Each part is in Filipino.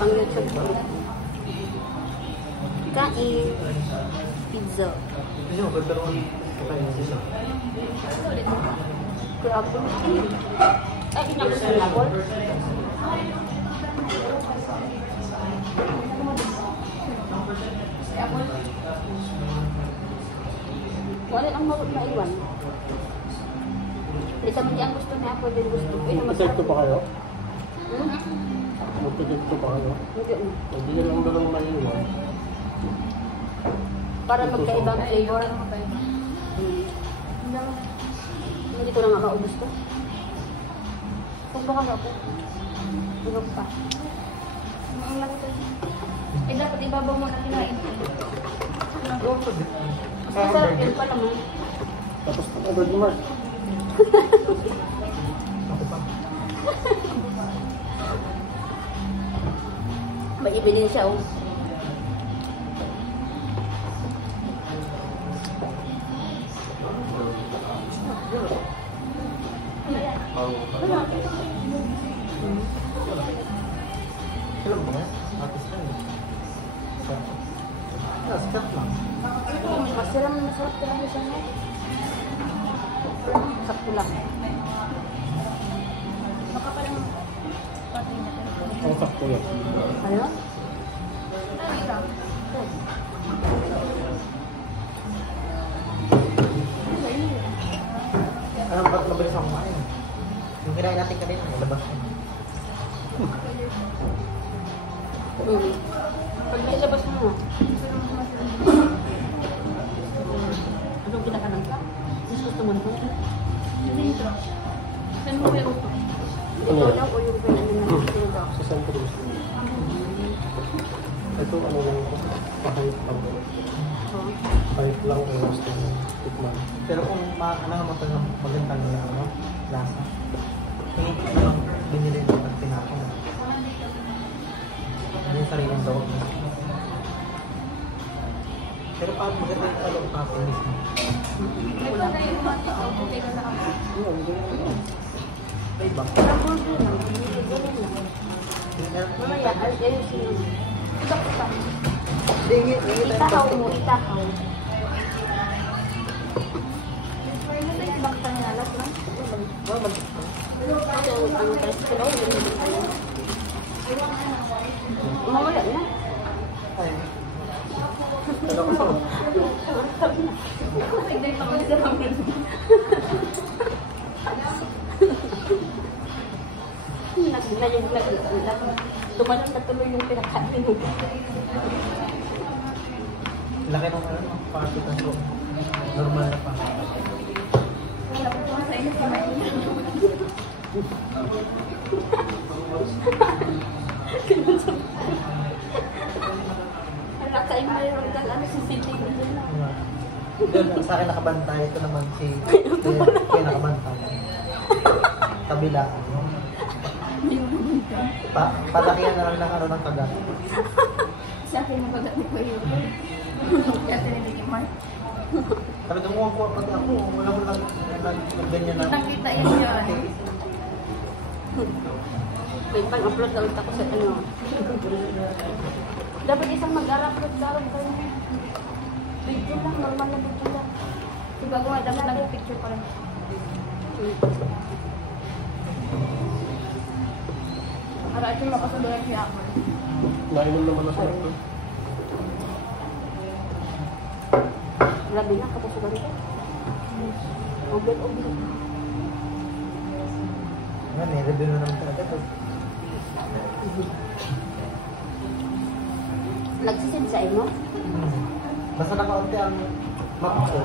Pang YouTube ko. Kain. Pizza. Ano yung pagkaroon kakain ng pizza? Crabble. Ay, inako sa crabble. Wala ang maiwan. Isa man ang gusto niya, ako din gusto. Magpipigto pa kayo? Hmm? Magpipigto pa kayo? Hindi. Hindi ka lang dalang maiwan. Para magkaibang flavor. Hindi ko lang makaubos ko. Kung baka ako. Tulog pa. Ang laki to. Eh, dapat ibabaw mo na kinain. Masarap yun pa naman. Tapos na agad Mark. Ako pa. May ebidensya oh. Sila ba nga? Artist lang eh. Start lang. Masarap talaga siya niya. Sakto lang. Baka parang patay na pero. Ang sakto yan. Ano? Ay, ikaw. Alam ba't mabilis ako kumain? Yung kinain natin kanina, ilabas ko. Pag may labas mo nga. Anong kinakanan ka? Mas gusto mo na ba? Hindi ito. Saan mo yung upo? Ito lang o yung pinanong na Sa Santo Cruz. Ito ano lang ko. Pahayop lang. Pahayop lang ang gusto mo. Tikman. Pero kung ano mo ito ng magandang ano, lasa. Tingin ko na lang binili mo at tinapon. Ano yung sariling dawag mo. Pero parang maganda yung talong kapon mismo. Ito na yung mga tao. Okay ka na ako. Ano, hindi na. May iba. Burger lang. Ganun lang. Mamaya, ayusin mo. Ito ko pa. Hingi tayo Itahaw ng mo, itahaw. Ano sa isbak sa nilalas lang? Kasi ano tayo sa kalaw, mawala na. Ay. Ano ko sa'yo? Tignan pa kami sa ramen. Tumalong na tuloy yung pinakain mo. Laki nung ano, pakit ang so. Normal na pa. Wala ko po sa inyo si Maria. Wala kain mayroon kang ano si City. Doon, sa akin nakabantay. Ito naman si Kuya nakabantay. Kabila. Palakihan na lang ng ano ng kagat. Sa akin yung bagat ni Kuya. Kaya tinilig yung Mark. Talagang kuha pati ako. Wala ko lang ganyan na. Kitang-kita yun yun. May pang-upload na ulit ako sa ano. Dapat isang mag-upload dapat kayo. Video lang, normal na video lang. Diba ko nga dapat nag-picture pa rin. Para ito yung makasunduran siya ako. Nainom naman na sa ito. Grabe na, kapasugan ko. Obel. Yan, review na naman talaga to. Nagsisid sa imo? Basta nakaunti ang map ko.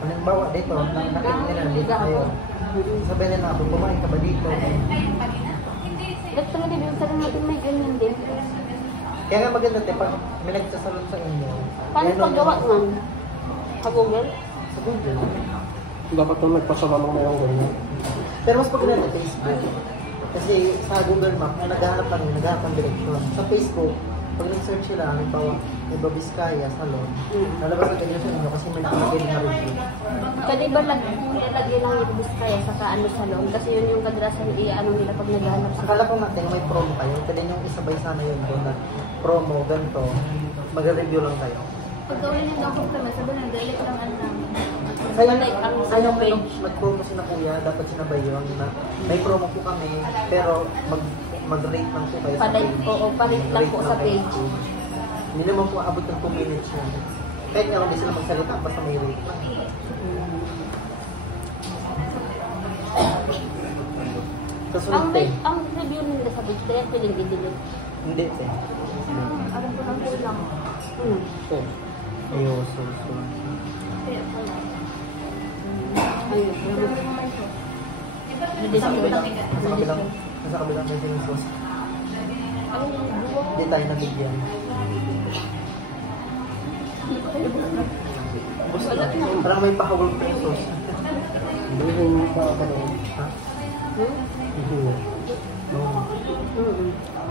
Halimbawa dito, nakita nila dito kayo. Sabi nila, kung kumain ka ba dito? Dapat nga din sa natin may ganyan din. Kaya nga maganda tayo, pag may nagsasalot sa inyo. Paano yan, paggawa nga? Sa Google? Sa Google. Dapat nung nagpasama ng mayroong ganyan. Pero mas maganda sa Facebook. Kasi sa Google Map, naghahanap lang yun, naghahanap ng direksyon. Sa Facebook, pag nag-search sila, halimbawa, Nueva Vizcaya, Salon, lalabas agad yun sa inyo kasi may nakalagay na review. Kasi ba nilagay lang yung Biskaya saka ano salon? Kasi yun yung kadalasan ano nila pag naghahanap sa Akala ko natin may promo kayo, pwede nyo isabay sana yun doon na promo, ganito, mag-review lang kayo. Pag gawin yung daw compliment, sabi na, delete lang ang namin. Sayang, Like, ang sayang page. mag-promo si na kuya, dapat sinabay yun na may promo po kami, pero mag-rate lang po kayo Palay, oo, palit lang po sa kayo. page. Hindi naman po abot ng 2 minutes yun. Kahit nga hindi sila magsalita, basta may rate lang. Kasunod te. Ang review nila sa page, kaya piling i-delete. Hindi te. Alam ko lang kulang. Te. Ayun, so. Kaya pala. Ayun. Sabi naman ko. Nasa kabilang may sauce. Hindi tayo nabigyan. Parang may pahawal pa yung sauce. Hindi yung makakanoon. Ha? Hindi.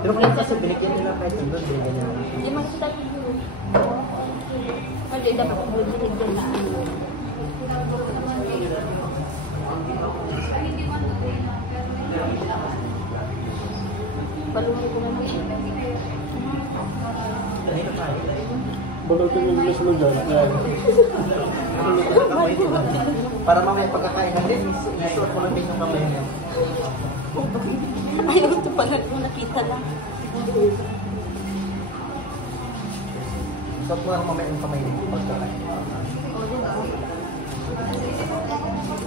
Pero kung kasi binigyan nila kahit doon, binigyan nila. Hindi man sila yun. Hindi, dapat binigyan na ano. Baluhin ko na lang. Kanina tayo. Balutin yung gusto mo dyan. Yan. Para mamaya pagkakain natin, isuot mo lang din yung kamay niya. Ayaw ito pala kung nakita lang. Isuot mo lang mamaya yung kamay niya pagkakain.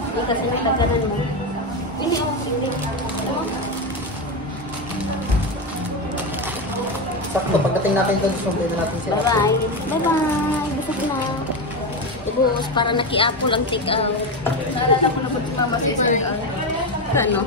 Hindi kasi nataganan mo. Hindi ako hindi. Sakto, pagdating natin doon, sumblay na natin sila. Bye-bye. Bye-bye. Busog na. Ibus, para naki-apple ang take out. Naalala ko na po si Mama si Bird. Ano?